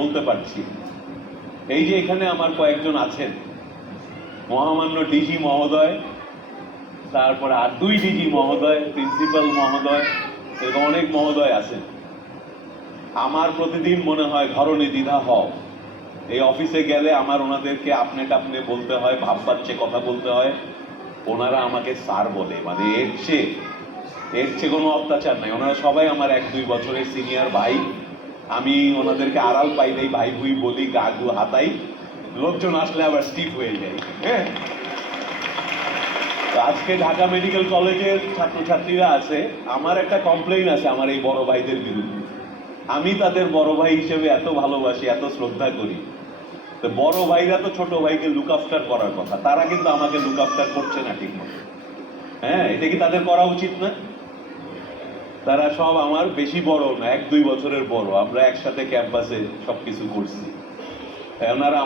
বলতে পারছি। এই যে এখানে আমার কয়েকজন আছেন, মহামান্য ডিজি মহোদয়, তারপরে আর 2 ডিজি মহোদয়, প্রিন্সিপাল মহোদয়, এরকম অনেক মহোদয় আছেন। আমার প্রতিদিন মনে হয় ধরনী দ্বিধা হও, এই অফিসে গেলে আমার ওনাদেরকে আপনি টাপনে বলতে হয়, ভাব বাচ্চে কথা বলতে হয়, ওনারা আমাকে স্যার বলে, মানে এর চেয়ে কোনো অত্যাচার নাই। ওনারা সবাই আমার 1-2 বছরের সিনিয়র ভাই। আমি ওনাদেরকে আড়াল পাইলেই ভাই ভুই বলি, গা গু হাতাই, লোকজন আসলে আবার স্টিফ হয়ে যায়। হ্যাঁ, আজকে ঢাকা মেডিকেল কলেজের ছাত্রছাত্রীরা আছে, আমার একটা কমপ্লেইন আছে আমার এই বড় ভাইদের বিরুদ্ধে। আমি তাদের বড় ভাই হিসেবে এত ভালোবাসি, এত শ্রদ্ধা করি, তো বড় ভাইরা তো ছোট ভাইকে লুক আফটার করার কথা, তারা কিন্তু আমাকে লুক আফটার করছে না ঠিক মতো। হ্যাঁ, এটা কি তাদের করা উচিত না? তারা সব আমার বেশি বড় না, 1-2 বছরের বড়, আমরা একসাথে ক্যাম্পাসে সবকিছু করছি। ওনারা